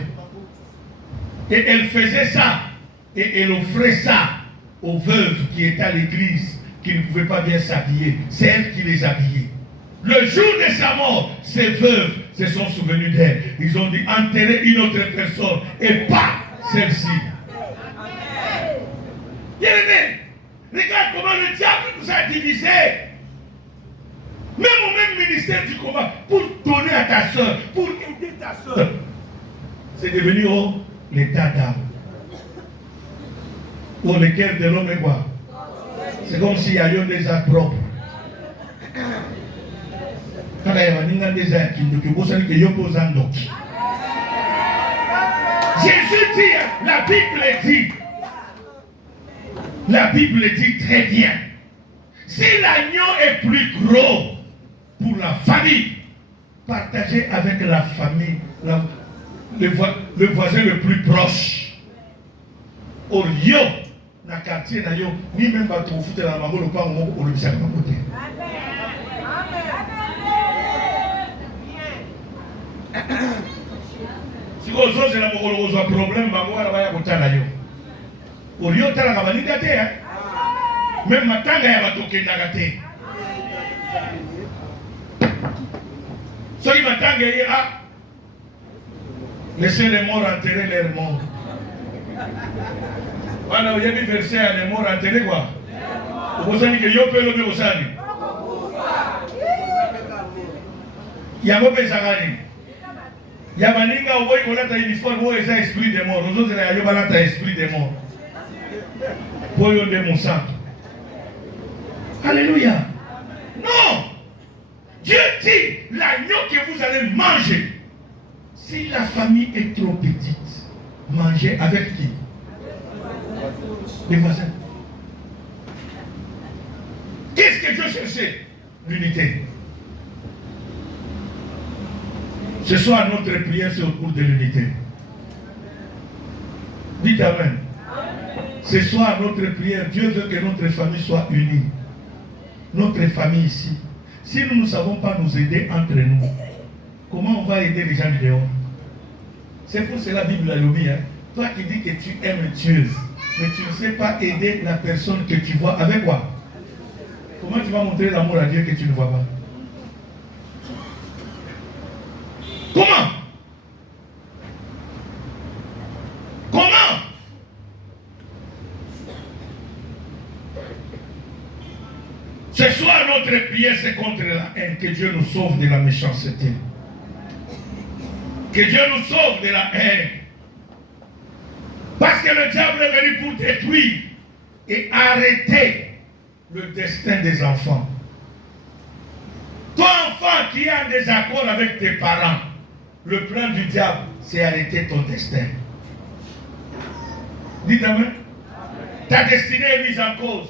Et elle faisait ça, et elle offrait ça aux veuves qui étaient à l'église, qui ne pouvaient pas bien s'habiller. C'est elle qui les habillait. Le jour de sa mort, ces veuves se sont souvenues d'elle. Ils ont dit enterrer une autre personne et pas celle-ci. Bien-aimé, regarde comment le diable nous a divisés. Même au même ministère du combat, pour donner à ta soeur, pour aider ta soeur. C'est devenu l'état d'âme. Pour le cœur de l'homme est quoi? C'est comme s'il y a eu des actes propres. Quand il y a des actes qui ne Jésus dit, la Bible dit très bien, si l'agneau est plus gros pour la famille, partagez avec la famille, le voisin le plus proche. Au lieu, dans le quartier, ni même pas trop foutre la maman, le pas au le sac côté. Si vous avez un problème, vous avez un problème. Au lieu de la cabagne, même maintenant, il y a un token d'agaté. Celui maintenant, il y a laissez les morts enterrer leurs morts. Voilà, il y a des versets à les morts enterrer quoi. Vous savez que yo peut le dire. Il y a beaucoup de sagani. Il y a maninga au boy qu'on a une histoire où il y a esprit de mort. Nous autres, il y a un esprit de mort. Pour y mon sang. Alléluia. Non. Dieu dit, l'agneau que vous allez manger, si la famille est trop petite, mangez avec qui? Les voisins. Qu'est-ce que Dieu cherchait? L'unité. Ce soir, notre prière, c'est autour de l'unité. Dites Amen. Ce soir, notre prière, Dieu veut que notre famille soit unie. notre famille ici, si nous ne savons pas nous aider entre nous, comment on va aider les gens du dehors? C'est pour cela la Bible a dit, hein? Toi qui dis que tu aimes Dieu, mais tu ne sais pas aider la personne que tu vois, avec quoi? Comment tu vas montrer l'amour à Dieu que tu ne vois pas? Comment? Comment? Ce soir, notre prière, c'est contre la haine. Que Dieu nous sauve de la méchanceté. Que Dieu nous sauve de la haine. Parce que le diable est venu pour détruire et arrêter le destin des enfants. Toi, enfant qui est en désaccord avec tes parents, le plan du diable, c'est arrêter ton destin. Dites amen. Ta destinée est mise en cause.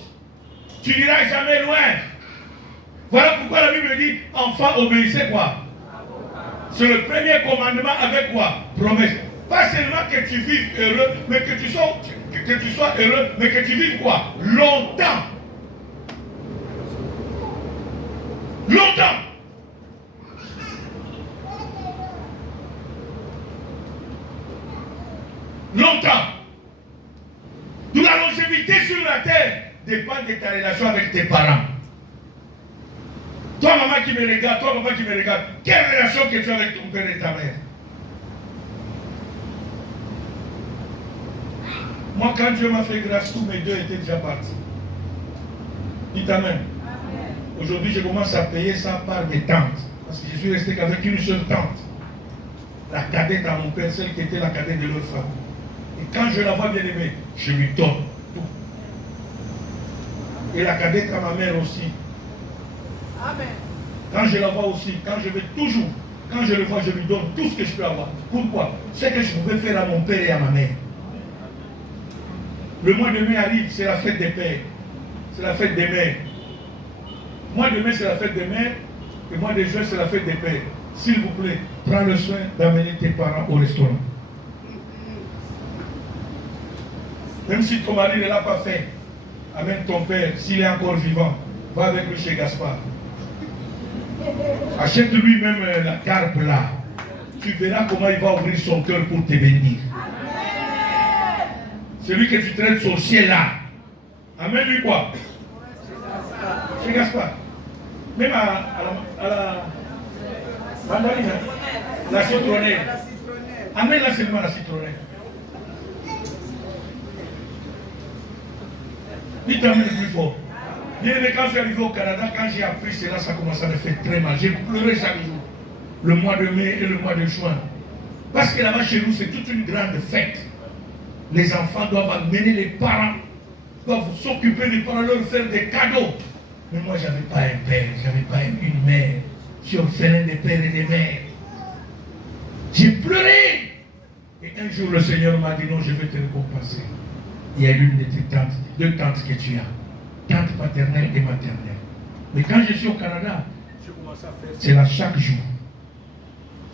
Tu n'iras jamais loin. Voilà pourquoi la Bible dit, enfant, obéissez quoi? C'est le premier commandement avec quoi? Promesse. Pas seulement que tu vives heureux, mais que tu sois heureux, mais que tu vives quoi? Longtemps. Longtemps. Longtemps. D'où la longévité sur la terre dépend de ta relation avec tes parents. Toi, maman qui me regarde, toi, papa qui me regarde, quelle relation que tu as avec ton père et ta mère? Moi, quand Dieu m'a fait grâce, tous mes deux étaient déjà partis. Dites amen. Aujourd'hui, je commence à payer ça par mes tantes. Parce que je suis resté qu'avec une seule tante. La cadette à mon père, celle qui était la cadette de leur femme. Et quand je la vois bien aimée, je lui donne tout. Et la cadette à ma mère aussi. Amen. Quand je la vois aussi, quand je vais toujours, quand je le vois, je lui donne tout ce que je peux avoir. Pourquoi? Ce que je pouvais faire à mon père et à ma mère. Le mois de mai arrive, c'est la fête des pères. C'est la fête des mères. Le mois de mai, c'est la fête des mères. Et le mois de juin, c'est la fête des pères. S'il vous plaît, prends le soin d'amener tes parents au restaurant. Même si ton mari ne l'a pas fait, amène ton père, s'il est encore vivant, va avec lui chez Gaspard. Achète-lui même la carpe là. Tu verras comment il va ouvrir son cœur pour te bénir. Celui que tu traites sorcier là, amène-lui quoi? Chez Gaspard. Même à la mandarine, la citronnelle. Amène-la seulement la citronnelle. Dites amène plus fort. Bien aimé, quand je suis arrivé au Canada, quand j'ai appris cela, ça commençait à me faire très mal. J'ai pleuré chaque jour. Le mois de mai et le mois de juin. Parce que là-bas chez nous, c'est toute une grande fête. Les enfants doivent amener les parents, doivent s'occuper des parents, leur faire des cadeaux. Mais moi, je n'avais pas un père, je n'avais pas une mère. Je suis orphelin des pères et des mères. J'ai pleuré. Et un jour, le Seigneur m'a dit, non, je vais te récompenser. Il y a l'une de tes tantes, deux tantes que tu as. Tante paternelle et maternelle. Mais quand je suis au Canada, je commence à faire c'est là chaque jour.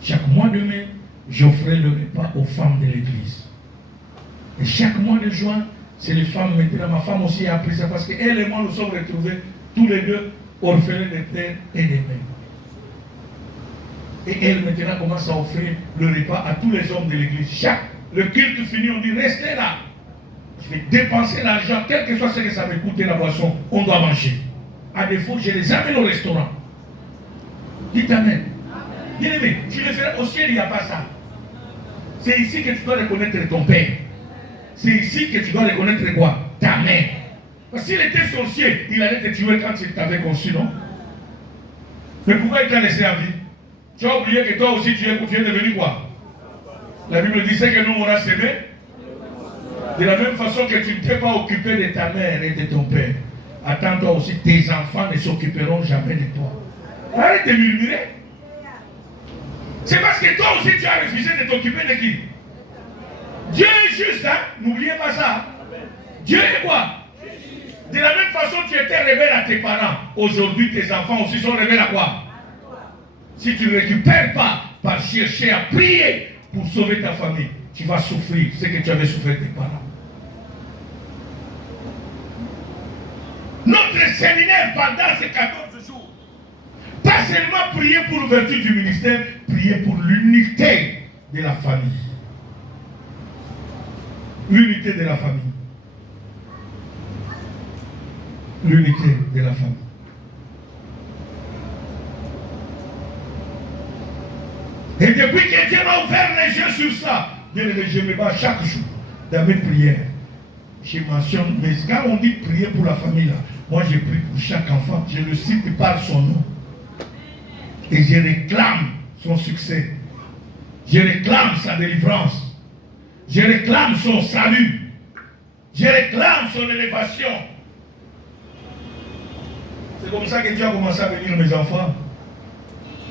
Chaque mois de mai, j'offrais le repas aux femmes de l'église. Et chaque mois de juin, c'est les femmes maintenant. Ma femme aussi a appris ça parce qu'elle et moi nous sommes retrouvés tous les deux orphelins des pères et des mères. Et elle maintenant commence à offrir le repas à tous les hommes de l'église. Le culte fini, on dit restez là. Je vais dépenser l'argent, quel que soit ce que ça me coûte la boisson, on doit manger. À défaut, je les amène au restaurant. Dites amen. Bien aimé, tu le feras au ciel, il n'y a pas ça. C'est ici que tu dois reconnaître ton père. C'est ici que tu dois reconnaître quoi? Ta mère. Parce qu'il était sorcier, il allait te tuer quand il t'avait conçu, non? Mais pourquoi il t'a laissé en vie? Tu as oublié que toi aussi tu es devenu quoi? La Bible disait que nous on a s'aimé. De la même façon que tu ne t'es pas occupé de ta mère et de ton père, attends-toi aussi, tes enfants ne s'occuperont jamais de toi. Arrête de murmurer. C'est parce que toi aussi tu as refusé de t'occuper de qui? Dieu est juste, hein? N'oubliez pas ça. Dieu est quoi? De la même façon tu étais rebelle à tes parents. Aujourd'hui tes enfants aussi sont rebelles à quoi? Si tu ne récupères pas par chercher à prier pour sauver ta famille, tu vas souffrir ce que tu avais souffert de tes parents. notre séminaire pendant ces 14 jours. Pas seulement prier pour l'ouverture du ministère, prier pour l'unité de la famille. L'unité de la famille. L'unité de la famille. Et depuis que Dieu m'a ouvert les yeux sur ça, je me bats chaque jour dans mes prières. Je mentionne, mais quand on dit prier pour la famille, là, moi je prie pour chaque enfant, je le cite par son nom. Et je réclame son succès. Je réclame sa délivrance. Je réclame son salut. Je réclame son élévation. C'est comme ça que Dieu a commencé à bénir mes enfants.